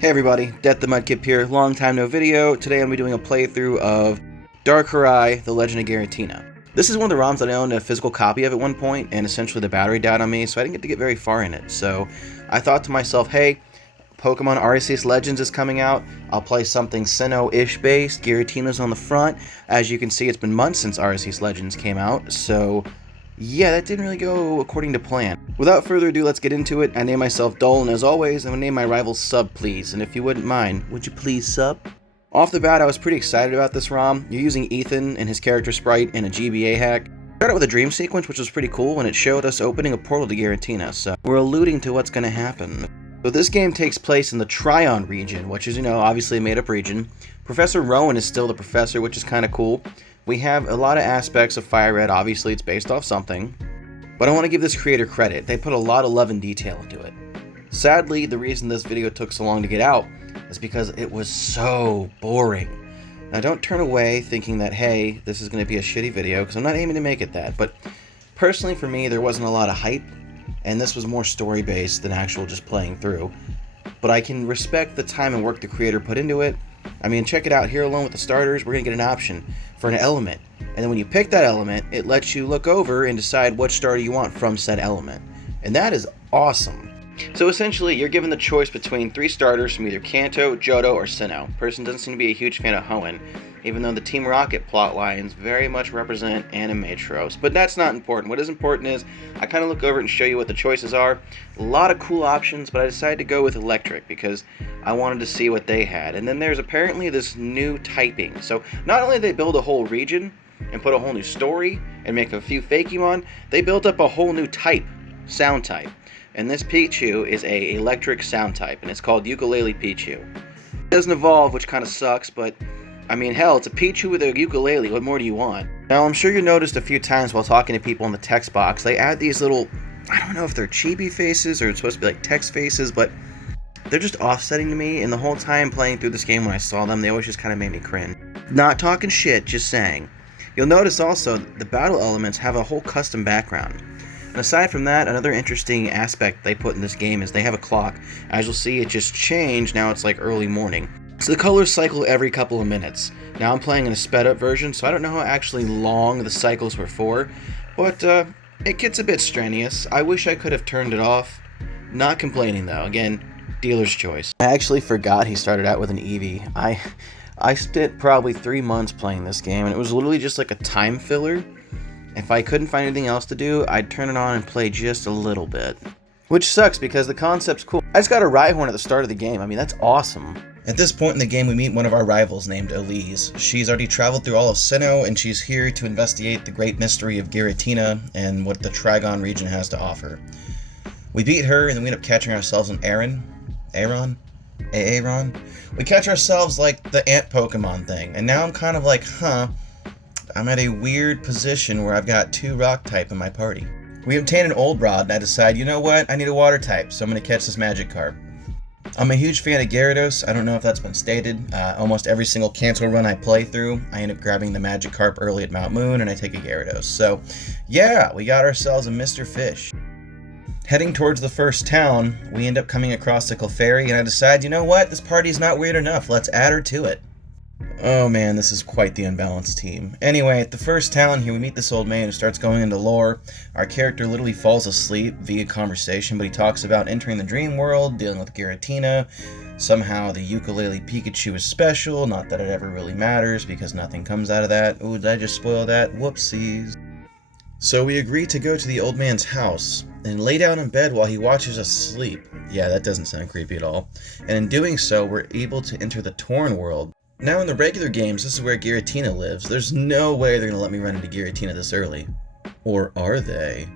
Hey everybody, Death the Mudkip here, long time no video. Today I'm going to be doing a playthrough of Dark Harai, The Legend of Giratina. This is one of the ROMs that I owned a physical copy of at one point, and essentially the battery died on me, so I didn't get to get very far in it. So I thought to myself, hey, Pokemon Arceus Legends is coming out, I'll play something Sinnoh-ish based, Giratina's on the front. As you can see, it's been months since Arceus Legends came out, so yeah, that didn't really go according to plan. Without further ado, let's get into it. I name myself Dole, and as always, I'm going to name my rival Sub, please. And if you wouldn't mind, would you please sub? Off the bat, I was pretty excited about this ROM. You're using Ethan and his character sprite in a GBA hack. Started with a dream sequence, which was pretty cool, and it showed us opening a portal to Giratina, so we're alluding to what's going to happen. So this game takes place in the Trigron region, which is, obviously a made-up region. Professor Rowan is still the professor, which is kind of cool. We have a lot of aspects of Fire Red, obviously it's based off something, but I want to give this creator credit. They put a lot of love and detail into it. Sadly, the reason this video took so long to get out is because it was so boring. Now don't turn away thinking that, hey, this is going to be a shitty video, because I'm not aiming to make it that, but personally for me, there wasn't a lot of hype, and this was more story-based than actual just playing through. But I can respect the time and work the creator put into it. I mean, check it out, here alone with the starters, we're going to get an option for an element. And then when you pick that element, it lets you look over and decide what starter you want from said element. And that is awesome. So essentially, you're given the choice between 3 starters from either Kanto, Johto, or Sinnoh. Person doesn't seem to be a huge fan of Hoenn, even though the Team Rocket plot lines very much represent anime tropes. But that's not important. What is important is, I kind of look over it and show you what the choices are. A lot of cool options, but I decided to go with Electric because I wanted to see what they had. And then there's apparently this new typing. So not only did they build a whole region and put a whole new story and make a few Fakemon, they built up a whole new type, sound type. And this Pichu is a electric sound type, and it's called Ukulele Pichu. It doesn't evolve, which kind of sucks, but I mean, hell, it's a Pichu with a ukulele. What more do you want? Now, I'm sure you noticed a few times while talking to people in the text box, they add these little, I don't know if they're chibi faces or it's supposed to be like text faces, but they're just offsetting to me, and the whole time playing through this game when I saw them, they always just kind of made me cringe. Not talking shit, just saying. You'll notice also, the battle elements have a whole custom background. And aside from that, another interesting aspect they put in this game is they have a clock. As you'll see, it just changed, now it's like early morning. So the colors cycle every couple of minutes. Now I'm playing in a sped up version, so I don't know how actually long the cycles were for, but it gets a bit strenuous. I wish I could have turned it off. Not complaining though, again, dealer's choice. I actually forgot he started out with an Eevee. I spent probably 3 months playing this game, and it was literally just like a time filler. If I couldn't find anything else to do, I'd turn it on and play just a little bit. Which sucks because the concept's cool. I just got a Rhyhorn at the start of the game. I mean, that's awesome. At this point in the game, we meet one of our rivals named Elise. She's already traveled through all of Sinnoh, and she's here to investigate the great mystery of Giratina and what the Trigron region has to offer. We beat her, and then we end up catching ourselves an Aaron. We catch ourselves like the ant Pokemon thing, and now I'm kind of like, I'm at a weird position where I've got 2 rock type in my party. We obtain an old rod, and I decide, you know what, I need a water type, so I'm going to catch this Magikarp. I'm a huge fan of Gyarados. I don't know if that's been stated. Almost every single cancel run I play through, I end up grabbing the Magikarp early at Mount Moon, and I take a Gyarados. So, yeah, we got ourselves a Mr. Fish. Heading towards the first town, we end up coming across the Clefairy, and I decide, you know what, this party's not weird enough, let's add her to it. Oh man, this is quite the unbalanced team. Anyway, at the first town here, we meet this old man who starts going into lore. Our character literally falls asleep via conversation, but he talks about entering the dream world, dealing with Giratina. Somehow the ukulele Pikachu is special, not that it ever really matters, because nothing comes out of that. Ooh, did I just spoil that? Whoopsies. So we agree to go to the old man's house, and lay down in bed while he watches us sleep. Yeah, that doesn't sound creepy at all. And in doing so, we're able to enter the Torn world. Now in the regular games, this is where Giratina lives. There's no way they're going to let me run into Giratina this early. Or are they?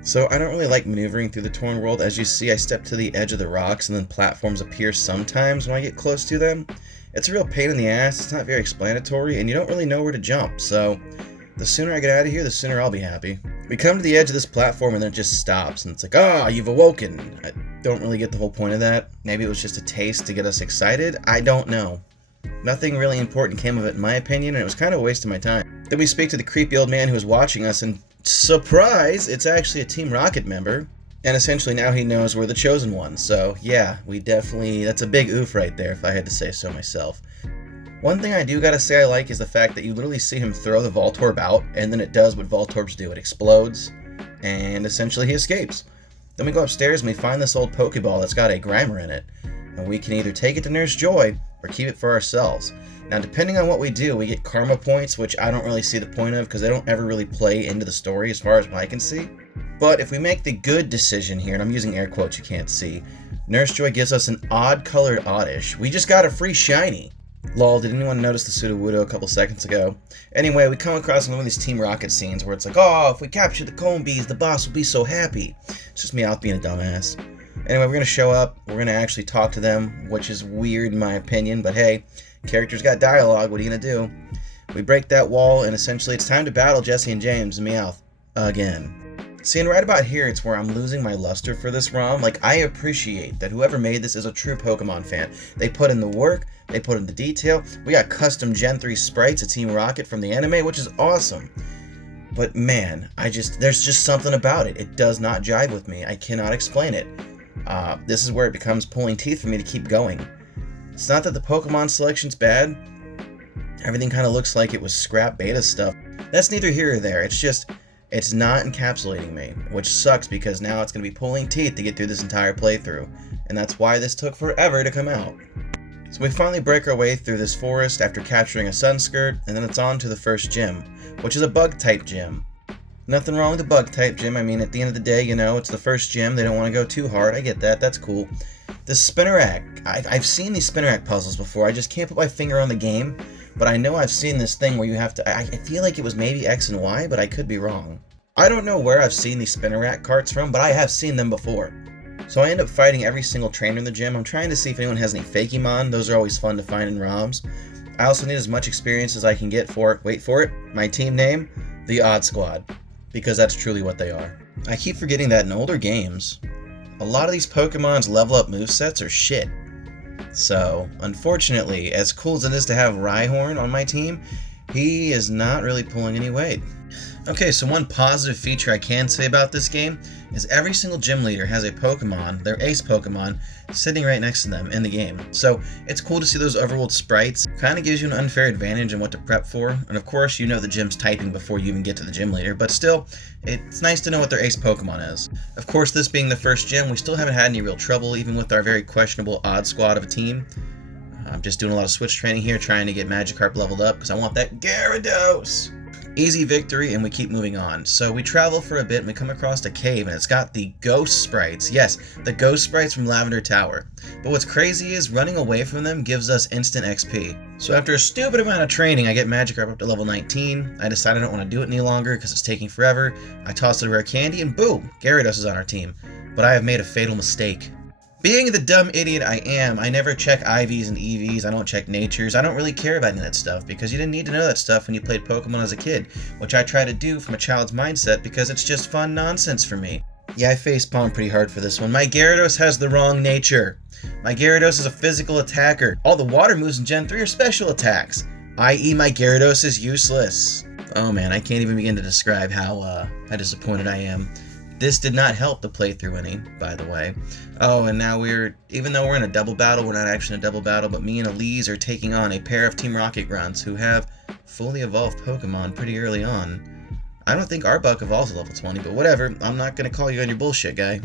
So I don't really like maneuvering through the Torn world. As you see, I step to the edge of the rocks and then platforms appear sometimes when I get close to them. It's a real pain in the ass, it's not very explanatory, and you don't really know where to jump, so the sooner I get out of here, the sooner I'll be happy. We come to the edge of this platform and then it just stops, and it's like, you've awoken. I don't really get the whole point of that. Maybe it was just a taste to get us excited? I don't know. Nothing really important came of it in my opinion, and it was kind of a waste of my time. Then we speak to the creepy old man who was watching us, and surprise, it's actually a Team Rocket member. And essentially now he knows we're the chosen ones. So yeah, that's a big oof right there if I had to say so myself. One thing I do gotta say I like is the fact that you literally see him throw the Voltorb out, and then it does what Voltorbs do. It explodes, and essentially he escapes. Then we go upstairs and we find this old Pokeball that's got a Grimer in it, and we can either take it to Nurse Joy or keep it for ourselves. Now, depending on what we do, we get karma points, which I don't really see the point of because they don't ever really play into the story as far as I can see. But if we make the good decision here, and I'm using air quotes you can't see, Nurse Joy gives us an odd-colored Oddish. We just got a free shiny. Lol, did anyone notice the Sudowoodo a couple seconds ago? Anyway, we come across one of these Team Rocket scenes where it's like, oh, if we capture the Cone Bees, the boss will be so happy. It's just me out being a dumbass. Anyway, we're going to show up, we're going to actually talk to them, which is weird in my opinion, but hey, characters got dialogue, what are you going to do? We break that wall, and essentially it's time to battle Jesse and James and Meowth again. See, and right about here, it's where I'm losing my luster for this ROM. Like, I appreciate that whoever made this is a true Pokemon fan. They put in the work, they put in the detail. We got custom Gen 3 sprites of Team Rocket from the anime, which is awesome. But man, there's just something about it. It does not jive with me. I cannot explain it. This is where it becomes pulling teeth for me to keep going. It's not that the Pokemon selection's bad. Everything kind of looks like it was scrap beta stuff. That's neither here or there. It's not encapsulating me, which sucks because now it's going to be pulling teeth to get through this entire playthrough, and that's why this took forever to come out. So we finally break our way through this forest after capturing a Sunskirt, and then it's on to the first gym, which is a Bug-type gym. Nothing wrong with the Bug-type gym. I mean, at the end of the day, you know, it's the first gym. They don't want to go too hard. I get that. That's cool. The Spinnerack. I've seen these Spinnerack puzzles before. I just can't put my finger on the game. But I know I've seen this thing where you have to... I feel like it was maybe X and Y, but I could be wrong. I don't know where I've seen these Spinnerack carts from, but I have seen them before. So I end up fighting every single trainer in the gym. I'm trying to see if anyone has any Fakemon. Those are always fun to find in ROMs. I also need as much experience as I can get for, wait for it, my team name, the Odd Squad. Because that's truly what they are. I keep forgetting that in older games, a lot of these Pokemon's level up movesets are shit. So, unfortunately, as cool as it is to have Rhyhorn on my team, he is not really pulling any weight. Okay, so one positive feature I can say about this game is every single gym leader has a Pokemon, their ace Pokemon, sitting right next to them in the game. So it's cool to see those overworld sprites. Kind of gives you an unfair advantage on what to prep for. And of course, you know the gym's typing before you even get to the gym leader, but still, it's nice to know what their ace Pokemon is. Of course, this being the first gym, we still haven't had any real trouble, even with our very questionable odd squad of a team. I'm just doing a lot of switch training here, trying to get Magikarp leveled up, because I want that Gyarados! Easy victory, and we keep moving on. So we travel for a bit, and we come across a cave, and it's got the ghost sprites. Yes, the ghost sprites from Lavender Tower. But what's crazy is running away from them gives us instant XP. So after a stupid amount of training, I get Magikarp up to level 19. I decide I don't want to do it any longer because it's taking forever. I toss it a rare candy, and boom, Gyarados is on our team. But I have made a fatal mistake. Being the dumb idiot I am, I never check IVs and EVs, I don't check natures, I don't really care about any of that stuff, because you didn't need to know that stuff when you played Pokemon as a kid, which I try to do from a child's mindset because it's just fun nonsense for me. Yeah, I facepalmed pretty hard for this one. My Gyarados has the wrong nature. My Gyarados is a physical attacker. All the water moves in Gen 3 are special attacks, i.e. my Gyarados is useless. Oh man, I can't even begin to describe how disappointed I am. This did not help the playthrough any, by the way. Oh, and now even though we're in a double battle, we're not actually in a double battle, but me and Elise are taking on a pair of Team Rocket grunts who have fully evolved Pokemon pretty early on. I don't think Arbok evolves at level 20, but whatever, I'm not going to call you on your bullshit, guy.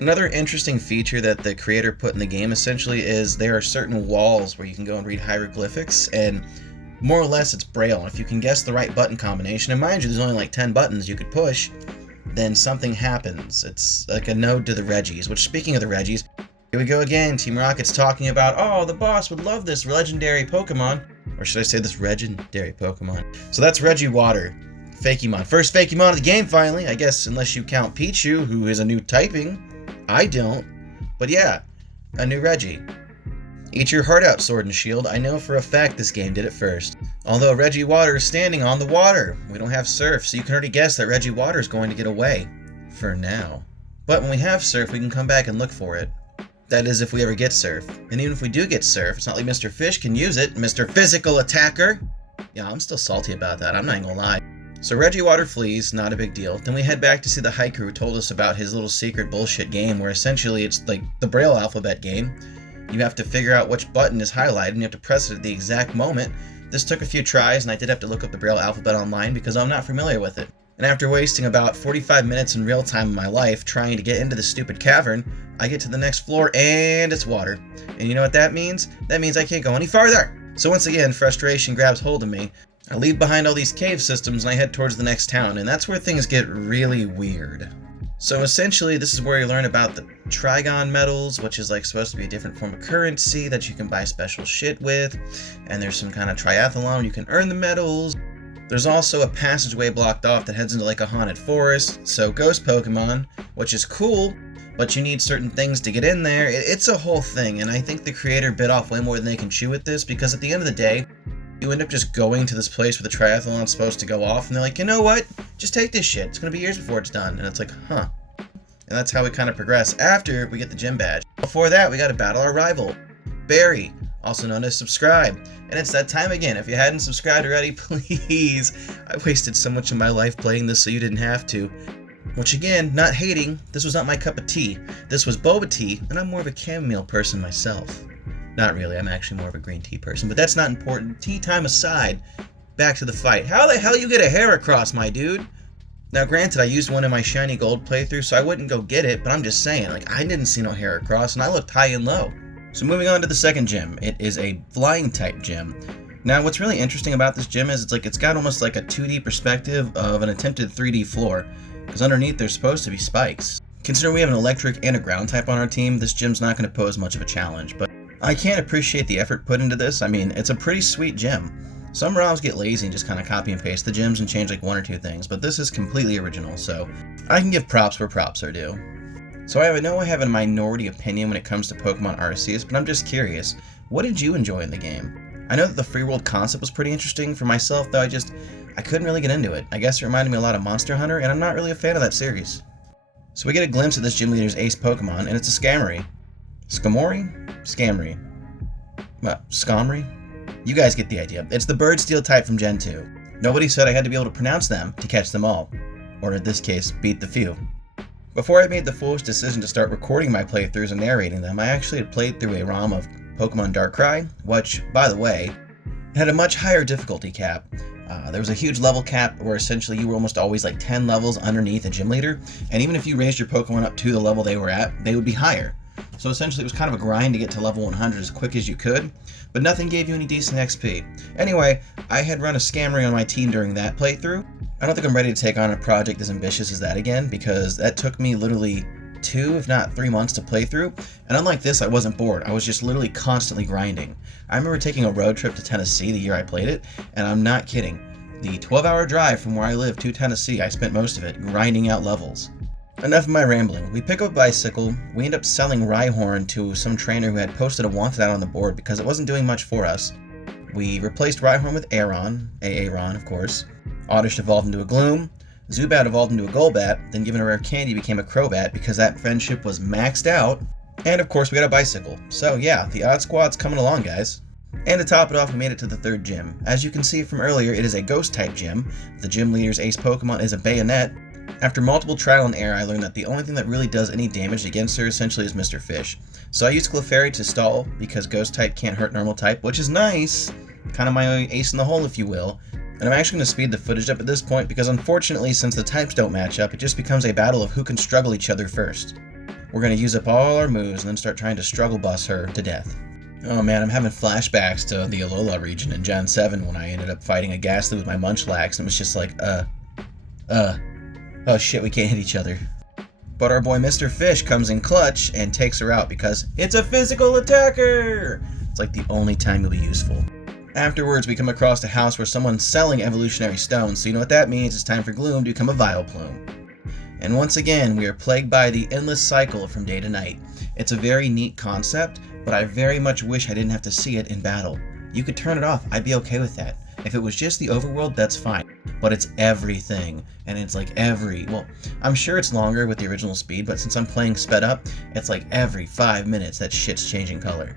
Another interesting feature that the creator put in the game, essentially, is there are certain walls where you can go and read hieroglyphics, and more or less it's Braille, and if you can guess the right button combination, and mind you, there's only like 10 buttons you could push, then something happens. It's like a node to the Regis, which, speaking of the Regis, here we go again. Team Rocket's talking about, oh, the boss would love this legendary Pokemon. Or should I say this legendary Pokemon? So that's Regi Water. Fakemon. First Fakemon of the game, finally. I guess, unless you count Pichu, who is a new typing. I don't. But yeah, a new Regi. Eat your heart out, Sword and Shield. I know for a fact this game did it first. Although Regi Water is standing on the water. We don't have Surf, so you can already guess that Regi Water is going to get away. For now. But when we have Surf, we can come back and look for it. That is, if we ever get Surf. And even if we do get Surf, it's not like Mr. Fish can use it. Mr. Physical Attacker! Yeah, I'm still salty about that, I'm not even gonna lie. So Regi water flees, not a big deal. Then we head back to see the hiker who told us about his little secret bullshit game where essentially it's like the Braille alphabet game. You have to figure out which button is highlighted and you have to press it at the exact moment. This took a few tries and I did have to look up the Braille alphabet online because I'm not familiar with it. And after wasting about 45 minutes in real time of my life trying to get into this stupid cavern, I get to the next floor and it's water. And you know what that means? That means I can't go any farther. So once again, frustration grabs hold of me. I leave behind all these cave systems and I head towards the next town, and that's where things get really weird. So essentially, this is where you learn about the trigron metals, which is like supposed to be a different form of currency that you can buy special shit with, and there's some kind of triathlon you can earn the metals. There's also a passageway blocked off that heads into like a haunted forest, so ghost Pokemon, which is cool, but you need certain things to get in there. It's a whole thing, and I think the creator bit off way more than they can chew with this, because at the end of the day, you end up just going to this place where the triathlon's supposed to go off, and they're like, you know what? Just take this shit. It's going to be years before it's done. And it's like, huh. And that's how we kind of progress after we get the gym badge. Before that, we got to battle our rival, Barry, also known as Subscribe. And it's that time again. If you hadn't subscribed already, please. I wasted so much of my life playing this so you didn't have to. Which again, not hating, this was not my cup of tea. This was boba tea, and I'm more of a chamomile person myself. Not really, I'm actually more of a green tea person, but that's not important. Tea time aside, back to the fight. How the hell you get a hair across, my dude? Now granted, I used one in my shiny gold playthrough, so I wouldn't go get it, but I'm just saying, like, I didn't see no hair across, and I looked high and low. So moving on to the second gym, it is a flying type gym. Now what's really interesting about this gym is it's got almost like a 2D perspective of an attempted 3D floor, because underneath there's supposed to be spikes. Considering we have an electric and a ground type on our team, this gym's not going to pose much of a challenge, but I can't appreciate the effort put into this. I mean, it's a pretty sweet gym. Some ROMs get lazy and just kind of copy and paste the gyms and change like one or two things, but this is completely original, so I can give props where props are due. So I know I have a minority opinion when it comes to Pokemon Arceus, but I'm just curious, what did you enjoy in the game? I know that the free world concept was pretty interesting. For myself, though, I couldn't really get into it. I guess it reminded me a lot of Monster Hunter, and I'm not really a fan of that series. So we get a glimpse of this gym leader's ace Pokemon, and it's a Skamori. Skamori? Skamori? You guys get the idea. It's the bird steel type from Gen 2. Nobody said I had to be able to pronounce them to catch them all. Or in this case, beat the few. Before I made the foolish decision to start recording my playthroughs and narrating them, I actually had played through a ROM of Pokemon Darkrai, which, by the way, had a much higher difficulty cap. There was a huge level cap where essentially you were almost always like 10 levels underneath a gym leader, and even if you raised your Pokemon up to the level they were at, they would be higher. So essentially it was kind of a grind to get to level 100 as quick as you could, but nothing gave you any decent XP. Anyway, I had run a Skamori on my team during that playthrough. I don't think I'm ready to take on a project as ambitious as that again, because that took me literally 2, if not 3 months to play through, and unlike this, I wasn't bored. I was just literally constantly grinding. I remember taking a road trip to Tennessee the year I played it, and I'm not kidding. The 12-hour drive from where I live to Tennessee, I spent most of it grinding out levels. Enough of my rambling. We pick up a bicycle, we end up selling Rhyhorn to some trainer who had posted a wanted ad on the board because it wasn't doing much for us. We replaced Rhyhorn with Aaron, of course. Oddish evolved into a Gloom, Zubat evolved into a Golbat, then given a rare candy became a Crobat because that friendship was maxed out, and of course we got a bicycle. So yeah, the Odd Squad's coming along, guys. And to top it off, we made it to the third gym. As you can see from earlier, it is a Ghost-type gym. The gym leader's ace Pokemon is a Bayonet. After multiple trial and error, I learned that the only thing that really does any damage against her essentially is Mr. Fish. So I used Clefairy to stall, because Ghost-type can't hurt Normal-type, which is nice. Kind of my ace in the hole, if you will. And I'm actually going to speed the footage up at this point, because unfortunately, since the types don't match up, it just becomes a battle of who can struggle each other first. We're going to use up all our moves and then start trying to struggle bus her to death. Oh man, I'm having flashbacks to the Alola region in Gen 7 when I ended up fighting a Ghastly with my Munchlax, and it was just like, oh shit, we can't hit each other. But our boy Mr. Fish comes in clutch and takes her out because it's a physical attacker! It's like the only time it'll be useful. Afterwards, we come across a house where someone's selling evolutionary stones, so you know what that means, it's time for Gloom to become a Vileplume. And once again, we are plagued by the endless cycle from day to night. It's a very neat concept, but I very much wish I didn't have to see it in battle. You could turn it off, I'd be okay with that. If it was just the overworld, that's fine. But it's everything, and it's like well, I'm sure it's longer with the original speed, but since I'm playing sped up, it's like every 5 minutes that shit's changing color.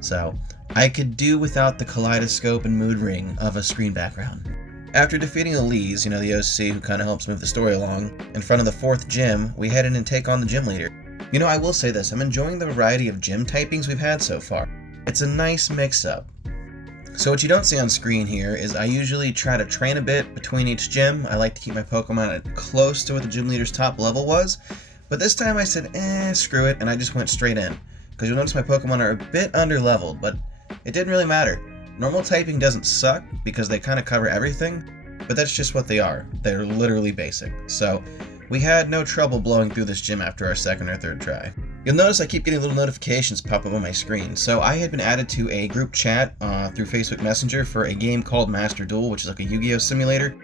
So, I could do without the kaleidoscope and mood ring of a screen background. After defeating Elise, the OC who kind of helps move the story along, in front of the 4th gym, we head in and take on the gym leader. I will say this, I'm enjoying the variety of gym typings we've had so far. It's a nice mix-up. So what you don't see on screen here is I usually try to train a bit between each gym. I like to keep my Pokemon at close to what the gym leader's top level was, but this time I said, screw it, and I just went straight in. Because you'll notice my Pokemon are a bit under-leveled, but it didn't really matter. Normal typing doesn't suck, because they kind of cover everything, but that's just what they are. They're literally basic. So, we had no trouble blowing through this gym after our 2nd or 3rd try. You'll notice I keep getting little notifications pop up on my screen. So I had been added to a group chat through Facebook Messenger for a game called Master Duel, which is like a Yu-Gi-Oh! Simulator.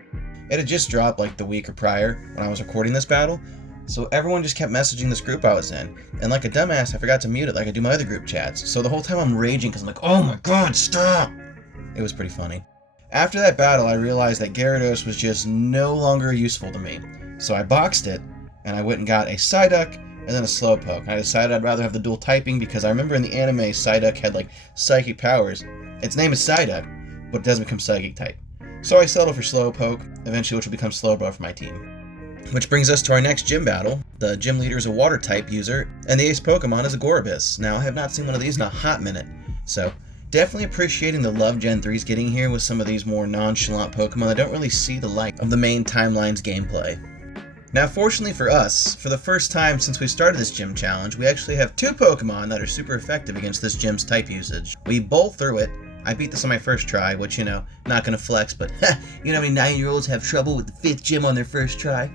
It had just dropped like the week or prior when I was recording this battle, so everyone just kept messaging this group I was in. And like a dumbass, I forgot to mute it like I do my other group chats. So the whole time I'm raging because I'm like, oh my god, stop! It was pretty funny. After that battle, I realized that Gyarados was just no longer useful to me. So I boxed it, and I went and got a Psyduck, and then a Slowpoke. I decided I'd rather have the dual typing because I remember in the anime Psyduck had like psychic powers. Its name is Psyduck, but it doesn't become psychic type. So I settled for Slowpoke, eventually which will become Slowbro for my team. Which brings us to our next gym battle. The gym leader is a water type user, and the ace Pokemon is a Gorebyss. Now I have not seen one of these in a hot minute, so definitely appreciating the love Gen 3's getting here with some of these more nonchalant Pokemon that don't really see the light of the main timeline's gameplay. Now, fortunately for us, for the first time since we started this gym challenge, we actually have 2 Pokemon that are super effective against this gym's type usage. We bowl through it. I beat this on my first try, which, not gonna flex, but how many 9-year-olds have trouble with the 5th gym on their first try?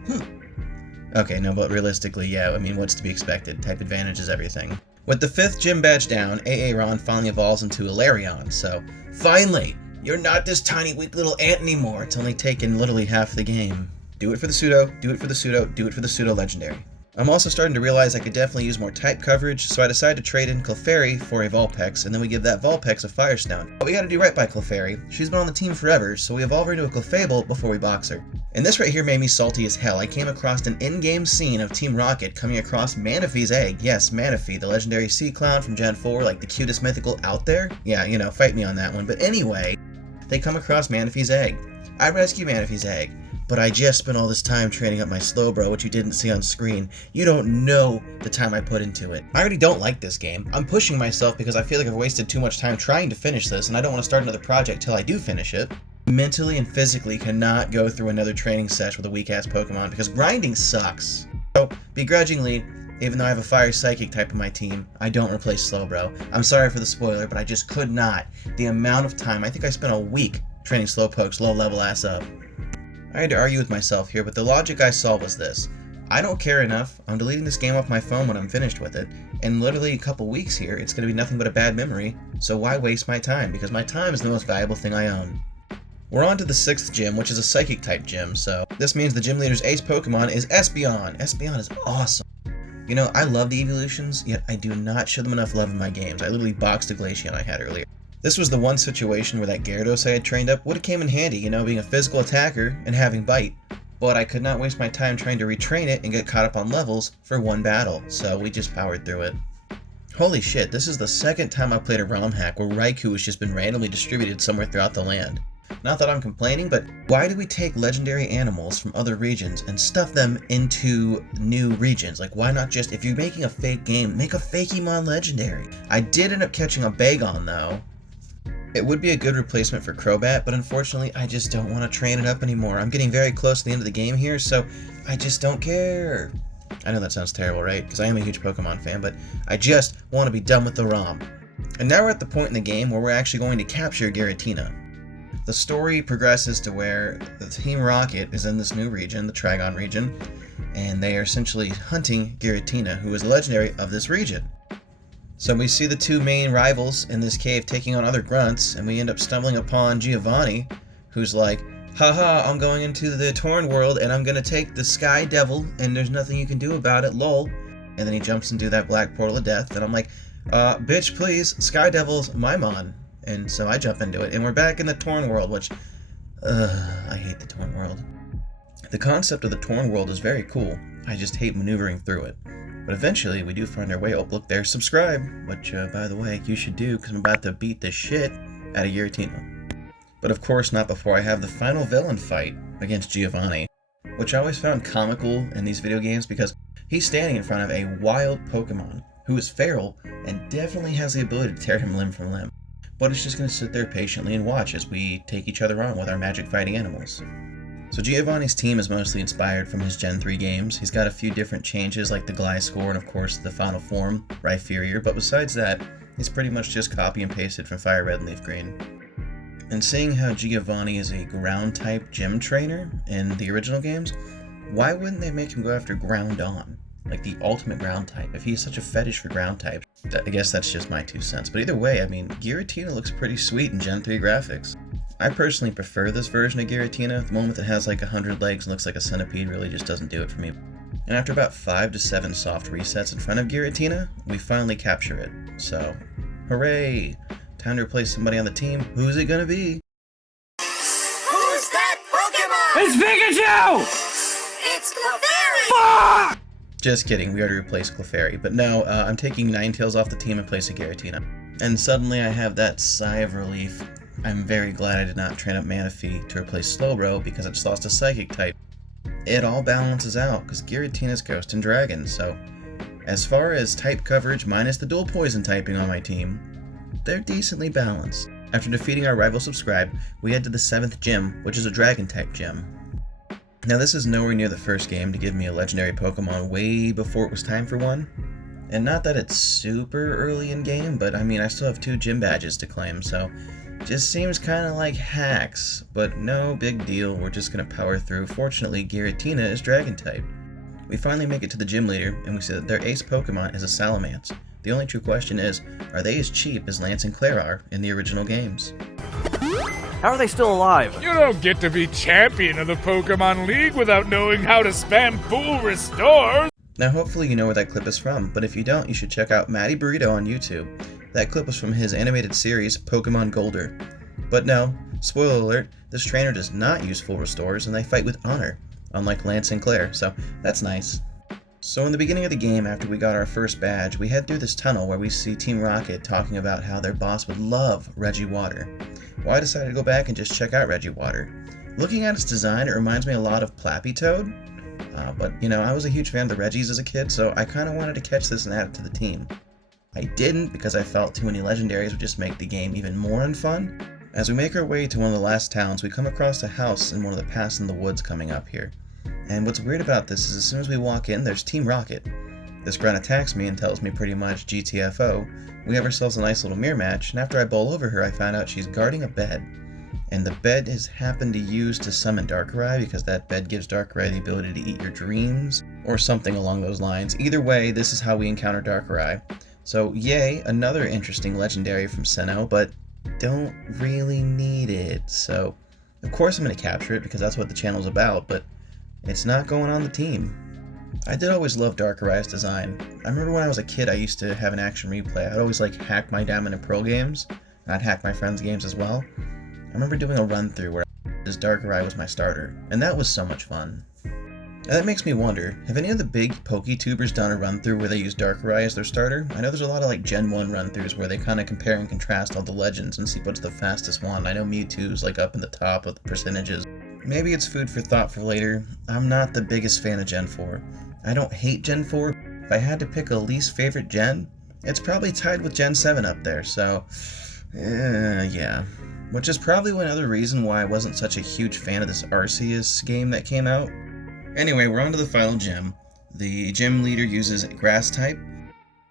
Okay, no, but realistically, yeah, what's to be expected? Type advantage is everything. With the 5th gym badge down, Aaron finally evolves into a Larion, so finally, you're not this tiny weak little ant anymore. It's only taken literally half the game. Do it for the pseudo, do it for the pseudo, do it for the pseudo legendary. I'm also starting to realize I could definitely use more type coverage, so I decided to trade in Clefairy for a Vulpix, and then we give that Vulpix a Firestone. But we gotta do right by Clefairy. She's been on the team forever, so we evolve her into a Clefable before we box her. And this right here made me salty as hell. I came across an in-game scene of Team Rocket coming across Manaphy's egg. Yes, Manaphy, the legendary sea clown from Gen 4, like the cutest mythical out there. Yeah, fight me on that one. But anyway, they come across Manaphy's egg. I rescue Manaphy's egg. But I just spent all this time training up my Slowbro, which you didn't see on screen. You don't know the time I put into it. I already don't like this game. I'm pushing myself because I feel like I've wasted too much time trying to finish this, and I don't want to start another project till I do finish it. Mentally and physically cannot go through another training session with a weak-ass Pokemon because grinding sucks. So, begrudgingly, even though I have a Fire Psychic type in my team, I don't replace Slowbro. I'm sorry for the spoiler, but I just could not. The amount of time, I think I spent a week training Slowpoke's low-level ass up. I had to argue with myself here, but the logic I saw was this. I don't care enough, I'm deleting this game off my phone when I'm finished with it, and literally a couple weeks here, it's going to be nothing but a bad memory, so why waste my time? Because my time is the most valuable thing I own. We're on to the 6th gym, which is a Psychic type gym, so this means the gym leader's ace Pokemon is Espeon. Espeon is awesome. I love the evolutions, yet I do not show them enough love in my games. I literally boxed a Glaceon I had earlier. This was the one situation where that Gyarados I had trained up would have came in handy, being a physical attacker and having bite. But I could not waste my time trying to retrain it and get caught up on levels for one battle, so we just powered through it. Holy shit, this is the 2nd time I played a ROM hack where Raikou has just been randomly distributed somewhere throughout the land. Not that I'm complaining, but why do we take legendary animals from other regions and stuff them into new regions? Like, why not just, if you're making a fake game, make a Fakemon legendary? I did end up catching a Bagon though. It would be a good replacement for Crobat, but unfortunately, I just don't want to train it up anymore. I'm getting very close to the end of the game here, so I just don't care. I know that sounds terrible, right? Because I am a huge Pokemon fan, but I just want to be done with the ROM. And now we're at the point in the game where we're actually going to capture Giratina. The story progresses to where the Team Rocket is in this new region, the Trigron region, and they are essentially hunting Giratina, who is a legendary of this region. So we see the 2 main rivals in this cave taking on other grunts, and we end up stumbling upon Giovanni, who's like, haha, I'm going into the Torn world, and I'm gonna take the Sky Devil, and there's nothing you can do about it, lol. And then he jumps into that black portal of death, and I'm like, bitch, please, Sky Devil's my mon. And so I jump into it, and we're back in the Torn world, which, I hate the Torn world. The concept of the Torn world is very cool, I just hate maneuvering through it. But eventually, we do find our way. Oh, look, there's subscribe, which, by the way, you should do, because I'm about to beat the shit out of Giratina. But of course not before I have the final villain fight against Giovanni, which I always found comical in these video games because he's standing in front of a wild Pokemon who is feral and definitely has the ability to tear him limb from limb. But it's just going to sit there patiently and watch as we take each other on with our magic fighting animals. So Giovanni's team is mostly inspired from his Gen 3 games. He's got a few different changes like the Gliscor and of course the final form, Rhyperior, but besides that, he's pretty much just copy and pasted from Fire Red and Leaf Green. And seeing how Giovanni is a ground type gym trainer in the original games, why wouldn't they make him go after Groundon? Like the ultimate ground type, if he's such a fetish for ground types. I guess that's just my 2 cents. But either way, I mean, Giratina looks pretty sweet in Gen 3 graphics. I personally prefer this version of Giratina. The moment that has like 100 legs and looks like a centipede really just doesn't do it for me. And after about 5 to 7 soft resets in front of Giratina, we finally capture it. So, hooray! Time to replace somebody on the team. Who's it gonna be? Who's that Pokemon? It's Pikachu! It's Clefairy! Fuck! Just kidding, we already replaced Clefairy. But no, I'm taking Ninetales off the team in place of Giratina. And suddenly I have that sigh of relief. I'm very glad I did not train up Manaphy to replace Slowbro because I just lost a Psychic type. It all balances out because Giratina's Ghost and Dragon, so as far as type coverage minus the dual poison typing on my team, they're decently balanced. After defeating our rival Subscribe, we head to the 7th gym, which is a Dragon type gym. Now this is nowhere near the first game to give me a legendary Pokemon way before it was time for one. And not that it's super early in game, but I mean I still have 2 gym badges to claim, so just seems kinda like hacks, but no big deal, we're just gonna power through. Fortunately, Giratina is Dragon type. We finally make it to the gym leader, and we see that their ace Pokemon is a Salamence. The only true question is, are they as cheap as Lance and Claire are in the original games? How are they still alive? You don't get to be champion of the Pokemon League without knowing how to spam full restores! Now hopefully you know where that clip is from, but if you don't, you should check out Matty Burrito on YouTube. That clip was from his animated series, Pokemon Golder. But no, spoiler alert, this trainer does not use full restores and they fight with honor, unlike Lance and Claire, so that's nice. So in the beginning of the game, after we got our first badge, we head through this tunnel where we see Team Rocket talking about how their boss would love Regi Water. Well, I decided to go back and just check out Regi Water. Looking at its design, it reminds me a lot of Plappy Toad, but you know, I was a huge fan of the Regis as a kid, so I kind of wanted to catch this and add it to the team. I didn't because I felt too many legendaries would just make the game even more unfun. As we make our way to one of the last towns, we come across a house in one of the Paths in the Woods coming up here. And what's weird about this is as soon as we walk in, there's Team Rocket. This grunt attacks me and tells me pretty much GTFO. We have ourselves a nice little mirror match, and after I bowl over her, I find out she's guarding a bed. And the bed has happened to use to summon Darkrai because that bed gives Darkrai the ability to eat your dreams, or something along those lines. Either way, this is how we encounter Darkrai. So yay, another interesting legendary from Sinnoh, but don't really need it. So of course I'm going to capture it because that's what the channel's about, but it's not going on the team. I did always love Darkrai's design. I remember when I was a kid I used to have an action replay. I'd always like hack my Diamond and Pearl games, and I'd hack my friends' games as well. I remember doing a run through where this Darkrai was my starter, and that was so much fun. And that makes me wonder, have any of the big PokeTubers done a run through where they use Darkrai as their starter? I know there's a lot of like Gen 1 run throughs where they kind of compare and contrast all the legends and see what's the fastest one. I know Mewtwo's like up in the top of the percentages. Maybe it's food for thought for later. I'm not the biggest fan of Gen 4. I don't hate Gen 4. If I had to pick a least favorite gen, it's probably tied with Gen 7 up there, so yeah. Which is probably another reason why I wasn't such a huge fan of this Arceus game that came out. Anyway, we're on to the final gym. The gym leader uses Grass type.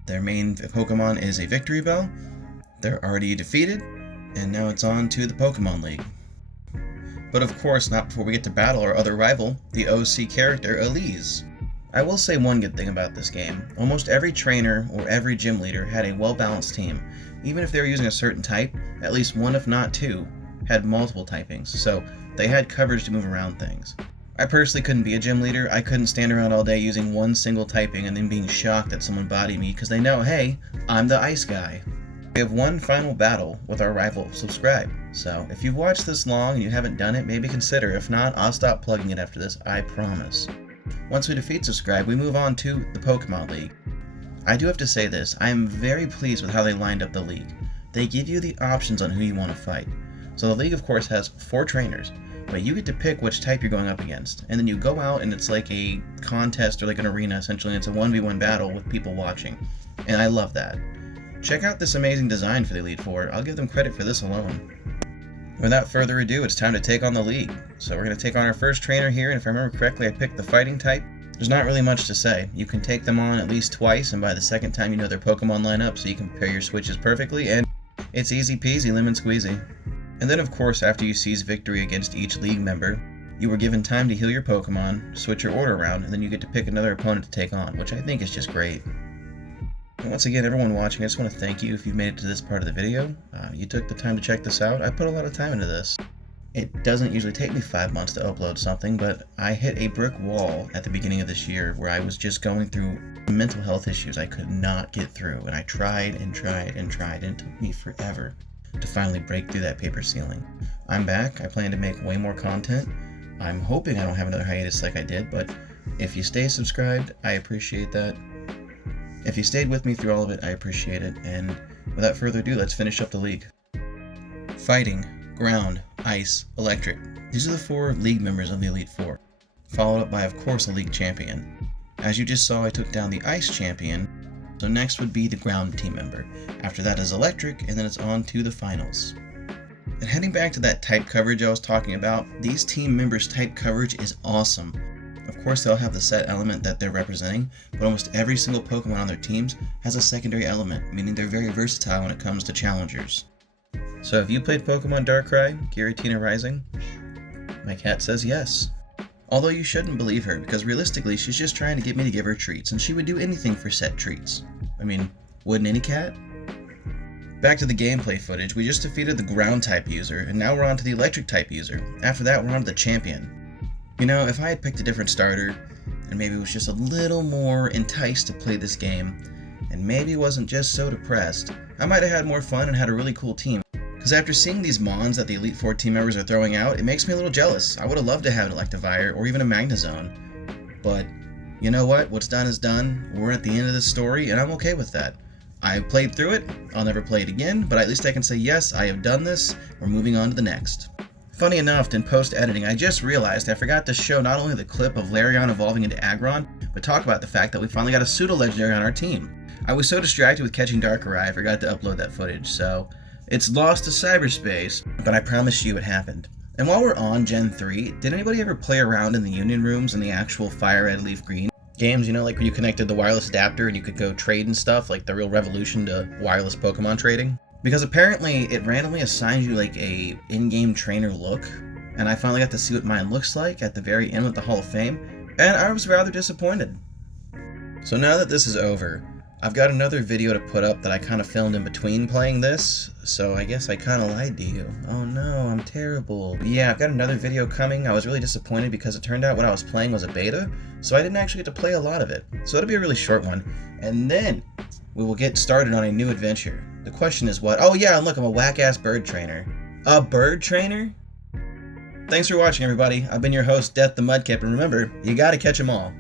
Their main Pokemon is a Victory Bell. They're already defeated, and now it's on to the Pokemon League. But of course not before we get to battle our other rival, the OC character, Elise. I will say one good thing about this game. Almost every trainer or every gym leader had a well-balanced team. Even if they were using a certain type, at least one if not two had multiple typings, so they had coverage to move around things. I personally couldn't be a gym leader. I couldn't stand around all day using one single typing and then being shocked that someone bodied me because they know, hey, I'm the ice guy. We have one final battle with our rival, Subscribe. So if you've watched this long and you haven't done it, maybe consider. If not, I'll stop plugging it after this, I promise. Once we defeat Subscribe, we move on to the Pokemon League. I do have to say this, I am very pleased with how they lined up the league. They give you the options on who you want to fight. So the league, of course, has 4 trainers, but you get to pick which type you're going up against. And then you go out and it's like a contest or like an arena, essentially. It's a 1v1 battle with people watching. And I love that. Check out this amazing design for the Elite Four. I'll give them credit for this alone. Without further ado, it's time to take on the league. So we're going to take on our first trainer here, and if I remember correctly, I picked the fighting type. There's not really much to say. You can take them on at least twice, and by the second time you know their Pokemon lineup, so you can pair your switches perfectly, and it's easy peasy lemon squeezy. And then of course, after you seize victory against each league member, you were given time to heal your Pokemon, switch your order around, and then you get to pick another opponent to take on, which I think is just great. And once again, everyone watching, I just want to thank you if you've made it to this part of the video. You took the time to check this out. I put a lot of time into this. It doesn't usually take me 5 months to upload something, but I hit a brick wall at the beginning of this year where I was just going through mental health issues I could not get through, and I tried and tried and tried, and it took me forever to finally break through that paper ceiling. I'm back. I plan to make way more content. I'm hoping I don't have another hiatus like I did, but if you stay subscribed, I appreciate that. If you stayed with me through all of it, I appreciate it, and without further ado, let's finish up the league. Fighting, ground, ice, electric. These are the 4 league members of the Elite Four, followed up by, of course, a league champion. As you just saw, I took down the ice champion, so next would be the ground team member. After that is electric, and then it's on to the finals. And heading back to that type coverage I was talking about, these team members' type coverage is awesome. Of course, they'll have the set element that they're representing, but almost every single Pokemon on their teams has a secondary element, meaning they're very versatile when it comes to challengers. So have you played Pokemon Darkrai, Giratina Rising? My cat says yes. Although you shouldn't believe her, because realistically she's just trying to get me to give her treats, and she would do anything for set treats. I mean, wouldn't any cat? Back to the gameplay footage, we just defeated the ground type user, and now we're on to the electric type user. After that, we're on to the champion. You know, if I had picked a different starter, and maybe was just a little more enticed to play this game, and maybe wasn't just so depressed, I might have had more fun and had a really cool team. Because after seeing these mons that the Elite Four team members are throwing out, it makes me a little jealous. I would have loved to have an Electivire, or even a Magnezone. But, you know what? What's done is done. We're at the end of this story, and I'm okay with that. I played through it, I'll never play it again, but at least I can say, yes, I have done this, we're moving on to the next. Funny enough, in post-editing, I just realized I forgot to show not only the clip of Larion evolving into Aggron, but talk about the fact that we finally got a pseudo-legendary on our team. I was so distracted with catching Darkrai, I forgot to upload that footage, so it's lost to cyberspace, but I promise you it happened. And while we're on Gen 3, did anybody ever play around in the Union Rooms in the actual Fire Red Leaf Green games, you know, like where you connected the wireless adapter and you could go trade and stuff, like the real revolution to wireless Pokemon trading? Because apparently it randomly assigns you like a in-game trainer look, and I finally got to see what mine looks like at the very end with the Hall of Fame, and I was rather disappointed. So now that this is over, I've got another video to put up that I kind of filmed in between playing this, so I guess I kind of lied to you. Oh no, I'm terrible. But yeah, I've got another video coming. I was really disappointed because it turned out what I was playing was a beta, so I didn't actually get to play a lot of it. So it'll be a really short one, and then we will get started on a new adventure. The question is what? Oh yeah, and look, I'm a whack-ass bird trainer. A bird trainer? Thanks for watching, everybody. I've been your host, Death the Mudkip, and remember, you gotta catch 'em all.